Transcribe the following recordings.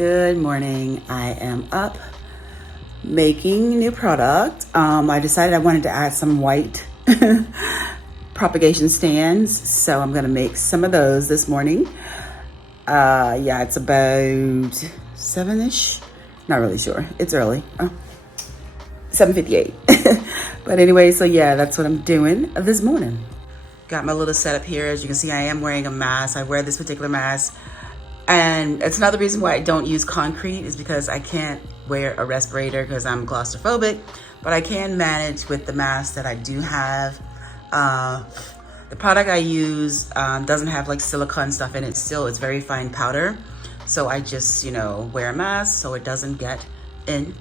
Good morning. I am up making new product. I decided I wanted to add some white propagation stands, so I'm gonna make some of those this morning. Yeah, it's about 7-ish. Not really sure. It's early. 7:58. But anyway, so yeah, that's what I'm doing this morning. Got my little setup here. As you can see, I am wearing a mask. I wear this particular mask. And it's another reason why I don't use concrete is because I can't wear a respirator because I'm claustrophobic, but I can manage with the mask that I do have. The product I use doesn't have like silicone stuff in it still. It's very fine powder. So I just, wear a mask so it doesn't get in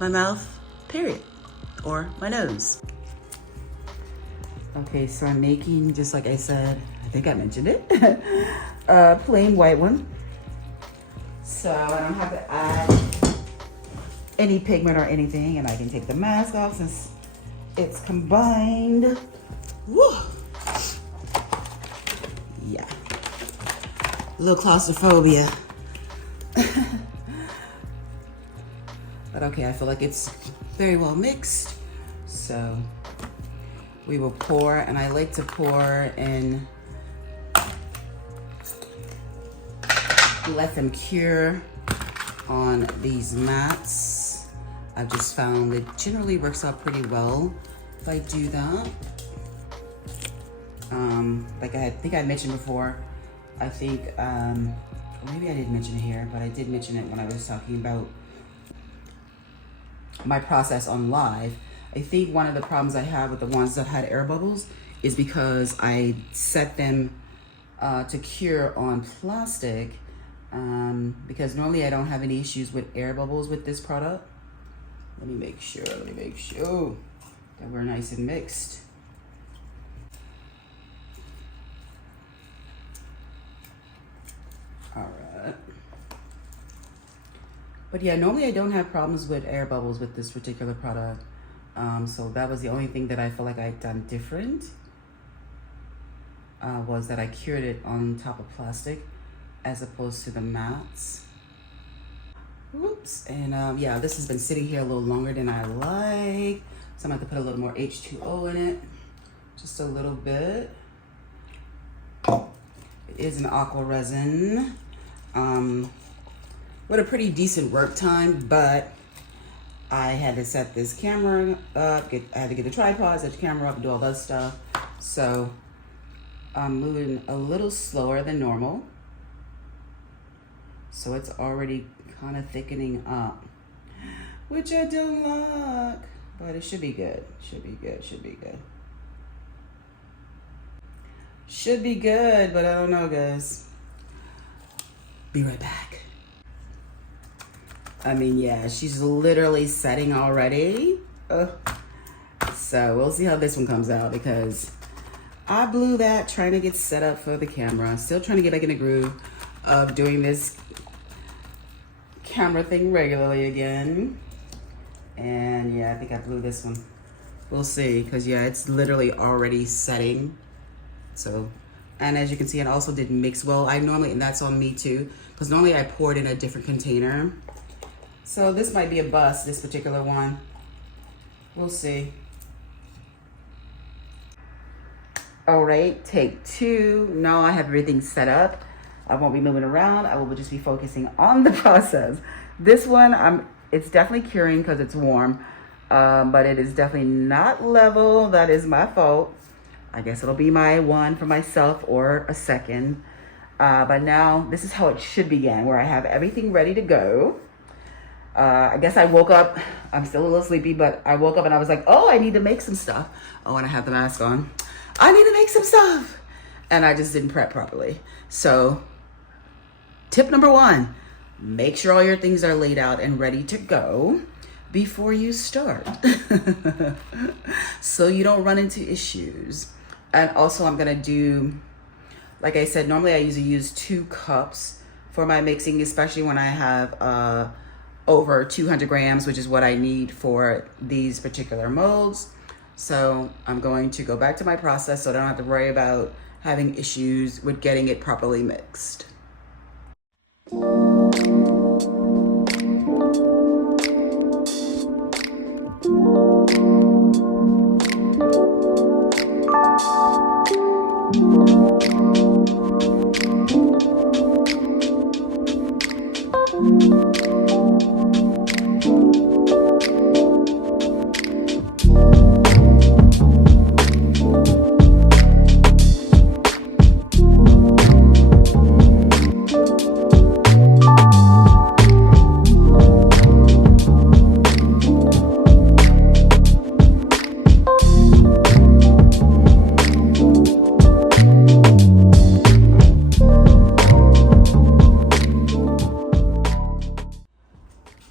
my mouth, period, or my nose. Okay, so I'm making, just like I said, I think I mentioned it, a plain white one. So I don't have to add any pigment or anything, and I can take the mask off since it's combined. Woo! Yeah. A little claustrophobia. But okay, I feel like it's very well mixed. So we will pour, and I like to pour in, let them cure on these mats. I've just found it generally works out pretty well if I do that. Like I think I mentioned before, I think, maybe I didn't mention it here, but I did mention it when I was talking about my process on live. I think one of the problems I have with the ones that had air bubbles is because I set them to cure on plastic, because normally I don't have any issues with air bubbles with this product. Let me make sure that we're nice and mixed. All right. But yeah, normally I don't have problems with air bubbles with this particular product. So that was the only thing that I feel like I'd done different, was that I cured it on top of plastic as opposed to the mats. Oops, and yeah, this has been sitting here a little longer than I like. So I'm gonna have to put a little more H2O in it, just a little bit. It is an aqua resin, with a pretty decent work time, but I had to set this camera up, I had to get the tripod, set the camera up, do all that stuff. So I'm moving a little slower than normal. So it's already kind of thickening up, which I don't like, but it should be good. Should be good, but I don't know, guys. Be right back. I mean, yeah, she's literally setting already. So we'll see how this one comes out, because I blew that trying to get set up for the camera. Still trying to get back in the groove of doing this camera thing regularly again. And yeah, I think I blew this one. We'll see, because yeah, it's literally already setting. So, and as you can see, it also didn't mix well. And that's on me too, because normally I poured in a different container. So this might be a bust, this particular one. We'll see. All right, take 2. Now I have everything set up. I won't be moving around. I will just be focusing on the process. This one, it's definitely curing because it's warm, but it is definitely not level. That is my fault. I guess it'll be my one for myself or a second. But now this is how it should begin, where I have everything ready to go. I guess I woke up, I'm still a little sleepy, but I woke up and I was like, oh, I need to make some stuff. Oh, and I have the mask on. I need to make some stuff. And I just didn't prep properly. So tip number 1, make sure all your things are laid out and ready to go before you start. So you don't run into issues. And also I'm gonna do, like I said, normally I usually use 2 cups for my mixing, especially when I have over 200 grams, which is what I need for these particular molds. So I'm going to go back to my process so I don't have to worry about having issues with getting it properly mixed.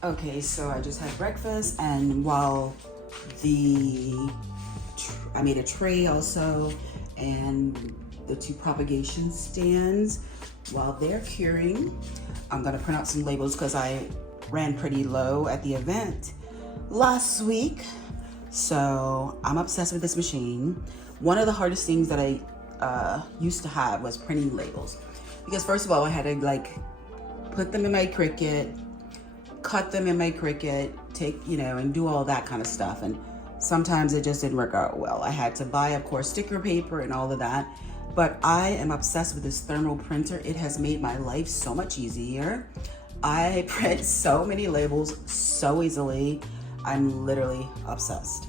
Okay, so I just had breakfast, and while I made a tray also, and the 2 propagation stands, while they're curing, I'm gonna print out some labels because I ran pretty low at the event last week. So I'm obsessed with this machine. One of the hardest things that I used to have was printing labels, because first of all, I had to like put them in my Cricut, cut them in my Cricut, and do all that kind of stuff. And sometimes it just didn't work out well. I had to buy, of course, sticker paper and all of that. But I am obsessed with this thermal printer. It has made my life so much easier. I print so many labels so easily. I'm literally obsessed.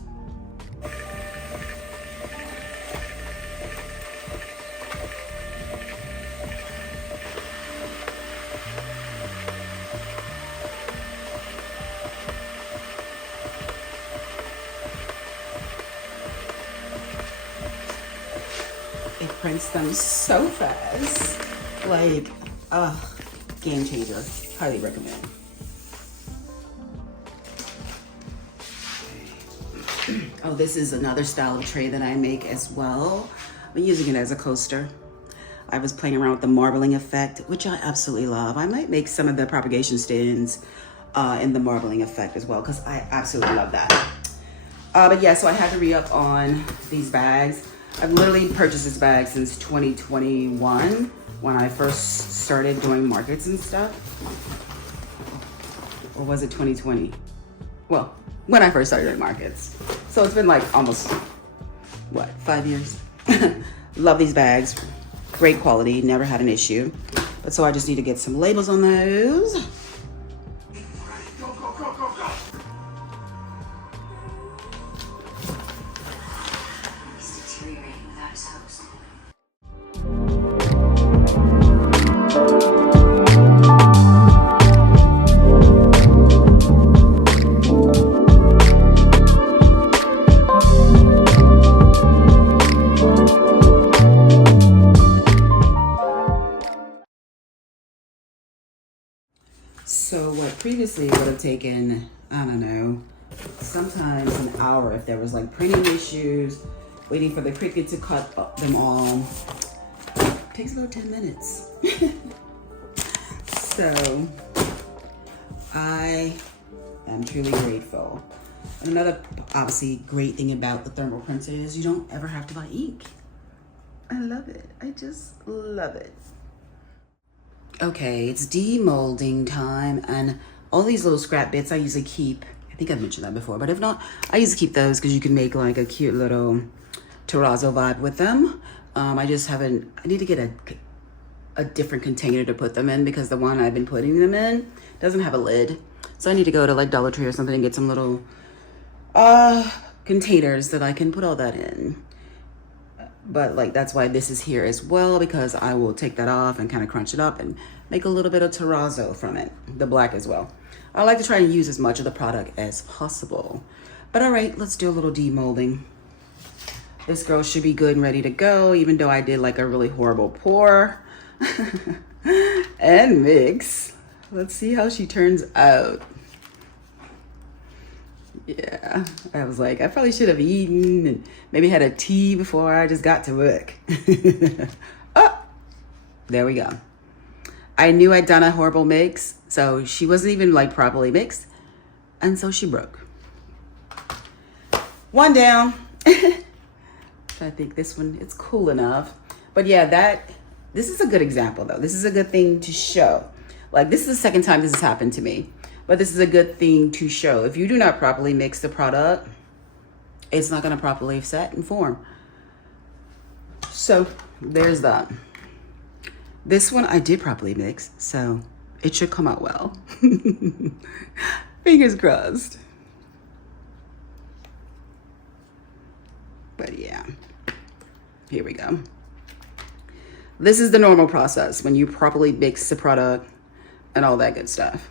It prints them so fast. Like, game changer. Highly recommend. Oh, this is another style of tray that I make as well. I'm using it as a coaster. I was playing around with the marbling effect, which I absolutely love. I might make some of the propagation stands in the marbling effect as well, because I absolutely love that. But yeah, so I had to re-up on these bags. I've literally purchased this bag since 2021 when I first started doing markets and stuff. Or was it 2020? Well, when I first started doing markets. So it's been like almost, 5 years? Love these bags. Great quality, never had an issue. But so I just need to get some labels on those. So what previously would have taken, I don't know, sometimes an hour if there was like printing issues, waiting for the Cricut to cut them all, takes about 10 minutes. So I am truly grateful. And another obviously great thing about the thermal printer is you don't ever have to buy ink. I love it. I just love it. Okay, it's demolding time, and all these little scrap bits I usually keep. I think I've mentioned that before, but if not, I usually keep those because you can make like a cute little terrazzo vibe with them. I need to get a different container to put them in because the one I've been putting them in doesn't have a lid. So I need to go to like Dollar Tree or something and get some little containers that I can put all that in. But like, that's why this is here as well, because I will take that off and kind of crunch it up and make a little bit of terrazzo from it, the black as well. I like to try and use as much of the product as possible. But all right, let's do a little demolding. This girl should be good and ready to go, even though I did like a really horrible pour and mix. Let's see how she turns out. Yeah, I was like, I probably should have eaten and maybe had a tea before I just got to work. Oh, there we go. I knew I'd done a horrible mix, so she wasn't even like properly mixed, and so she broke. One down. I think this one, it's cool enough. But yeah, this is a good example though. This is a good thing to show. Like, this is the second time this has happened to me. But this is a good thing to show. If you do not properly mix the product, it's not going to properly set and form. So there's that. This one I did properly mix, so it should come out well. Fingers crossed. But yeah, here we go. This is the normal process when you properly mix the product and all that good stuff.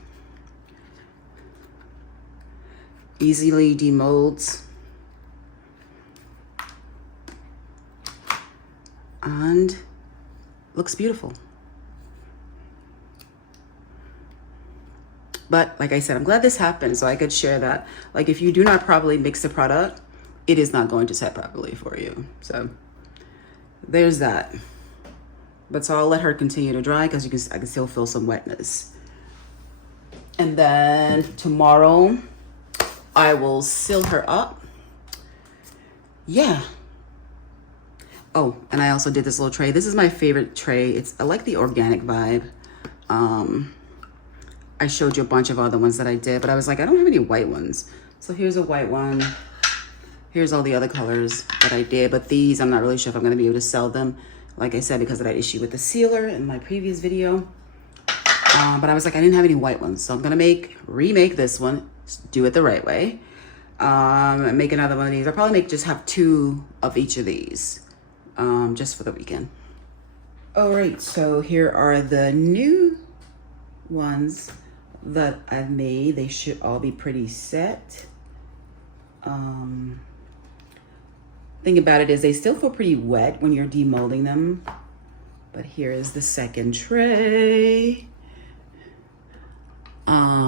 Easily demolds and looks beautiful. But like I said, I'm glad this happened so I could share that. Like if you do not properly mix the product, it is not going to set properly for you. So there's that. But so I'll let her continue to dry because I can still feel some wetness. And then tomorrow I will seal her up. Yeah. Oh, and I also did this little tray. This is my favorite tray. I like the organic vibe. I showed you a bunch of other ones that I did, but I was like, I don't have any white ones. So here's a white one. Here's all the other colors that I did, but these, I'm not really sure if I'm gonna be able to sell them. Like I said, because of that issue with the sealer in my previous video. But I was like, I didn't have any white ones. So I'm gonna remake this one, do it the right way. Make another one of these. I'll probably just have 2 of each of these, just for the weekend. All right, so here are the new ones that I've made. They should all be pretty set. Thing about it is they still feel pretty wet when you're demolding them. But here is the second tray.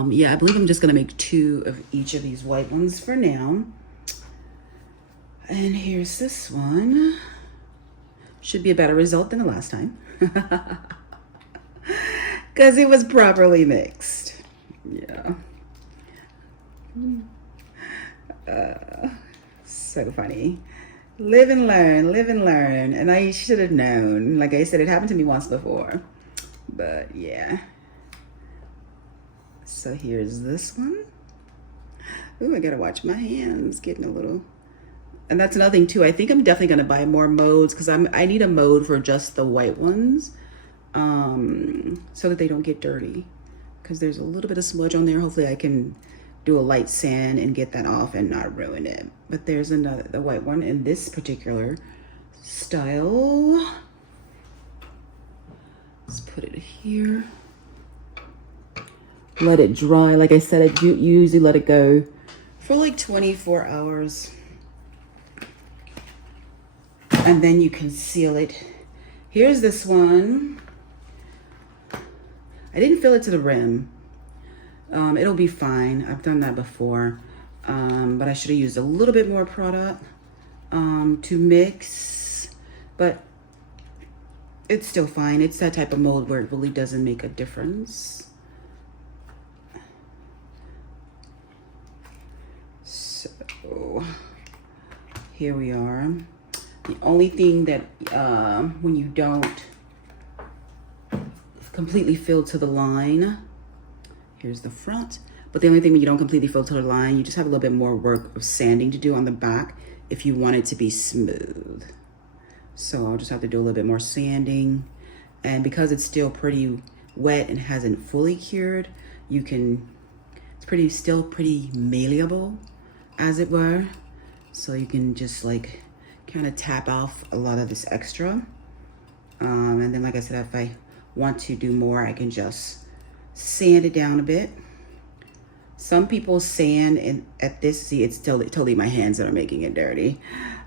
Yeah, I believe I'm just gonna make 2 of each of these white ones for now. And here's this one. Should be a better result than the last time. Because it was properly mixed. Yeah. So funny. Live and learn, live and learn. And I should have known. Like I said, it happened to me once before. But yeah. So here's this one. Ooh, I gotta watch my hands getting a little. And that's another thing too. I think I'm definitely gonna buy more modes because I need a mode for just the white ones, so that they don't get dirty. Because there's a little bit of smudge on there. Hopefully I can do a light sand and get that off and not ruin it. But there's the white one in this particular style. Let's put it here. Let it dry. Like I said, you usually let it go for like 24 hours. And then you can seal it. Here's this one. I didn't fill it to the rim. It'll be fine. I've done that before. But I should have used a little bit more product to mix. But it's still fine. It's that type of mold where it really doesn't make a difference. So here we are. The only thing that when you don't completely fill to the line, here's the front, but the only thing when you don't completely fill to the line, you just have a little bit more work of sanding to do on the back if you want it to be smooth. So I'll just have to do a little bit more sanding. And because it's still pretty wet and hasn't fully cured, it's still pretty malleable, as it were. So you can just like kind of tap off a lot of this extra. And then like I said, if I want to do more, I can just sand it down a bit. Some people sand at this, see, it's totally my hands that are making it dirty.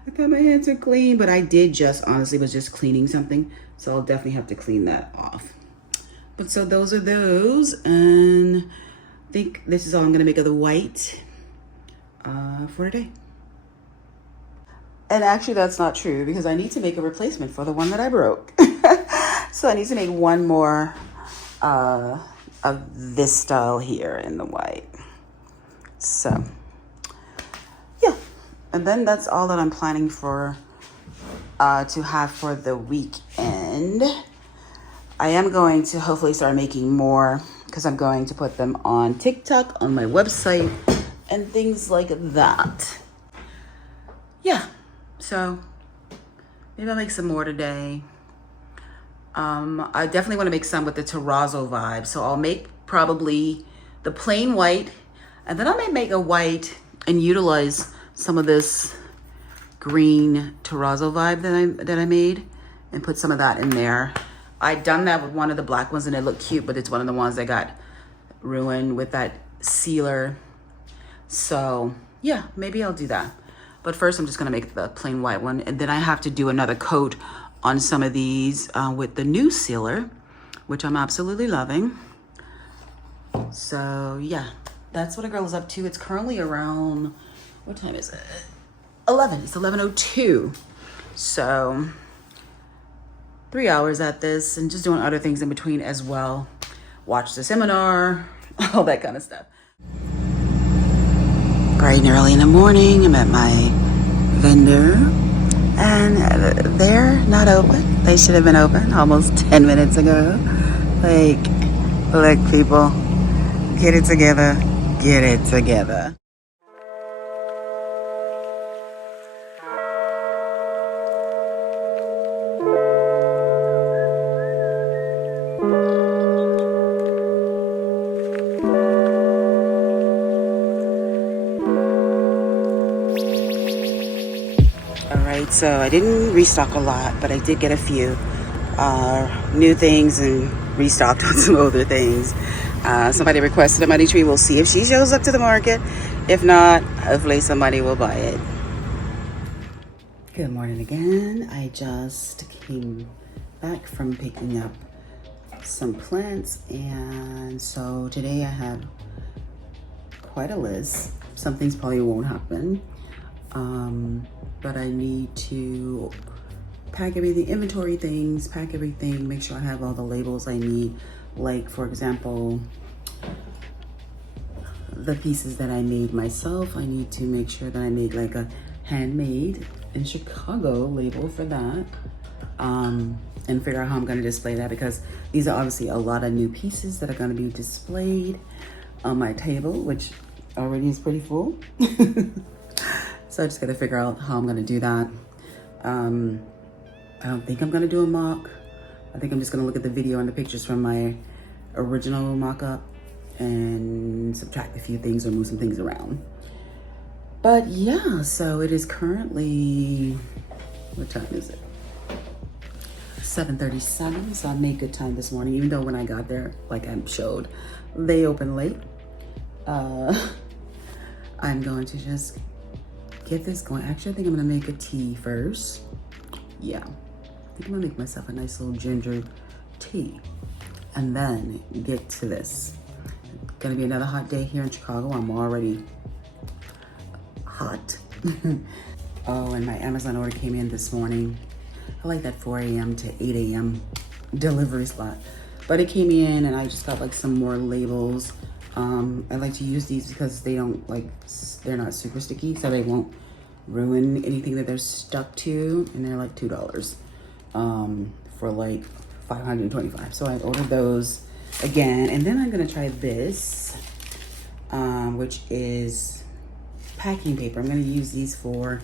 I thought my hands are clean, but I did honestly was just cleaning something. So I'll definitely have to clean that off. But so those are those. And I think this is all I'm gonna make of the white for today. And actually that's not true because I need to make a replacement for the one that I broke. So I need to make one more of this style here in the white. So yeah, and then that's all that I'm planning for to have for the weekend. I am going to hopefully start making more because I'm going to put them on TikTok, on my website, and things like that. Yeah, so maybe I'll make some more today. I definitely want to make some with the terrazzo vibe. So I'll make probably the plain white, and then I may make a white and utilize some of this green terrazzo vibe that I made and put some of that in there. I'd done that with one of the black ones and it looked cute, but it's one of the ones that got ruined with that sealer. So yeah, maybe I'll do that. But first I'm just gonna make the plain white one, and then I have to do another coat on some of these with the new sealer, which I'm absolutely loving. So yeah, that's what a girl is up to. It's currently around, what time is it? 11. It's 11:02. So 3 hours at this and just doing other things in between as well. Watch the seminar, all that kind of stuff. Bright and early in the morning, I'm at my vendor and they're not open. They should have been open almost 10 minutes ago. Like, look people, get it together, get it together. So I didn't restock a lot, but I did get a few new things and restocked on some older things. Somebody requested a money tree. We'll see if she shows up to the market. If not, hopefully somebody will buy it. Good morning again. I just came back from picking up some plants, and so today I have quite a list. Some things probably won't happen. But I need to pack everything, inventory things, pack everything, make sure I have all the labels I need. Like, for example, the pieces that I made myself, I need to make sure that I make like a handmade in Chicago label for that. And figure out how I'm gonna display that, because these are obviously a lot of new pieces that are gonna be displayed on my table, which already is pretty full. So I just gotta figure out how I'm gonna do that. I don't think I'm gonna do a mock. I think I'm just gonna look at the video and the pictures from my original mock-up and subtract a few things or move some things around. But yeah, so it is currently, what time is it? 7:37, so I made good time this morning, even though when I got there, like I showed, they open late. I'm going to just get this going. Actually, I think I'm gonna make a tea first. Yeah, I think I'm gonna make myself a nice little ginger tea and then get to this. Gonna be another hot day here in Chicago. I'm already hot. Oh, and my Amazon order came in this morning. I like that 4 a.m. to 8 a.m. delivery slot. But it came in and I just got like some more labels. I like to use these because they don't like, they're not super sticky, so they won't ruin anything that they're stuck to. And they're like $2 for like 525. So I ordered those again. And then I'm gonna try this, which is packing paper. I'm gonna use these for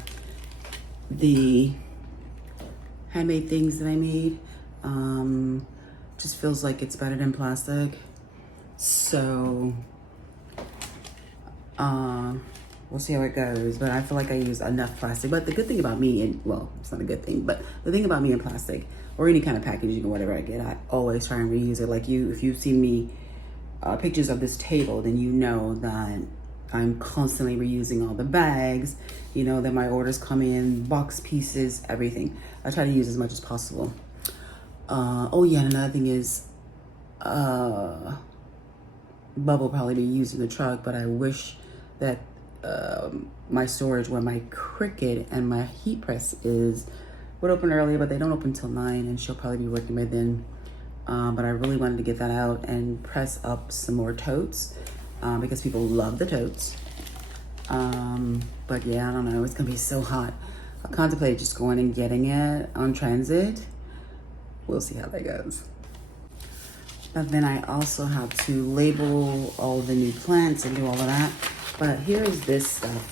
the handmade things that I made. Just feels like it's better than plastic. So we'll see how it goes, but I feel like I use enough plastic. But the good thing about me, and well, it's not a good thing, but the thing about me in plastic or any kind of packaging or whatever I get, I always try and reuse it. Like if you've seen me pictures of this table, then you know that I'm constantly reusing all the bags, you know, that my orders come in, box pieces, everything. I try to use as much as possible. Oh yeah, and another thing is, Bubble will probably be used in the truck, but I wish that my storage where my Cricut and my heat press is would open earlier, but they don't open till 9, and she'll probably be working by then. But I really wanted to get that out and press up some more totes because people love the totes. But yeah, I don't know, it's gonna be so hot. I contemplated just going and getting it on transit. We'll see how that goes. But then I also have to label all the new plants and do all of that. But here's this stuff.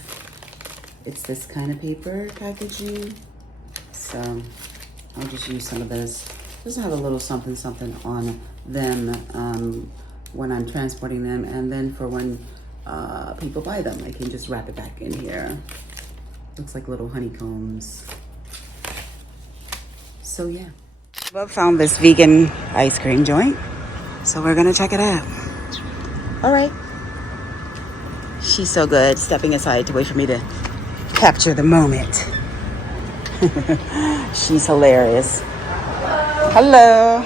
It's this kind of paper packaging. So I'll just use some of this. Just have a little something something on them when I'm transporting them. And then for when people buy them, I can just wrap it back in here. Looks like little honeycombs. So yeah. Bob found this vegan ice cream joint. So we're gonna check it out. All right. She's so good, stepping aside to wait for me to capture the moment. She's hilarious. Hello.